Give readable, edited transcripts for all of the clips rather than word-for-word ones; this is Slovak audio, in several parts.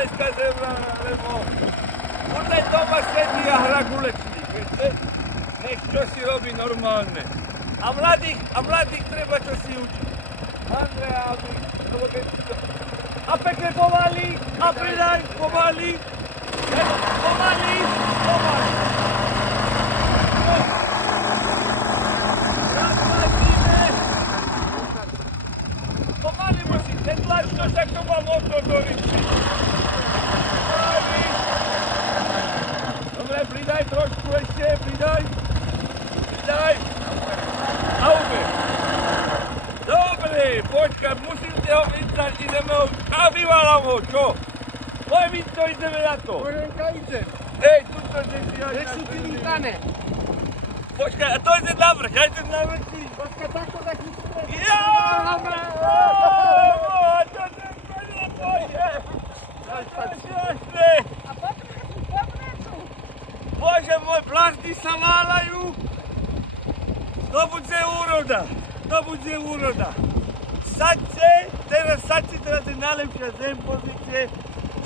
dneska zebrala, lebo bude doma sedí a hra gulečník, viete? Nech čo si robí normálne. A mladých treba čo si učiť. Andrea, a pekne pomaly, a pridaj, pomaly. Pomaly. Pomaly musí, netlač to, však to má motor do ryby. Dobre, pridaj trošku ešte, pridaj. A uber. Dobre, počkaj, musíte ho vycať, ideme ho, a vyválam ho, čo? Moje víto, ideme na to. Korenka idem. Ej, tuto deti, Nech sú ti lítané. Počkaj, a to ide na vrch, ja idem na vrch. Počkaj, takto tak myslíme. Ja! To nepôjde. To je strašné. A poďme tu. Bože môj, plachty sa váľajú. To bude úroda. Saďte, teraz je najlepšia zem, pozrite.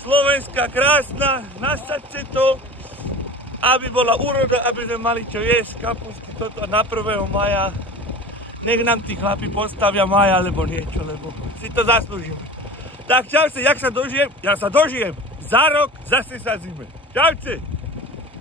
Slovenská krásna, nasaďte to, aby bola úroda, aby sme mali čo jesť, kapusty, toto a na 1. maja. Nech nám tí chlapi postavia maja, alebo niečo, lebo si to zaslúžime. Tak čaute, jak sa dožijem? Ja sa dožijem. Za rok zase sadzíme. Čaute.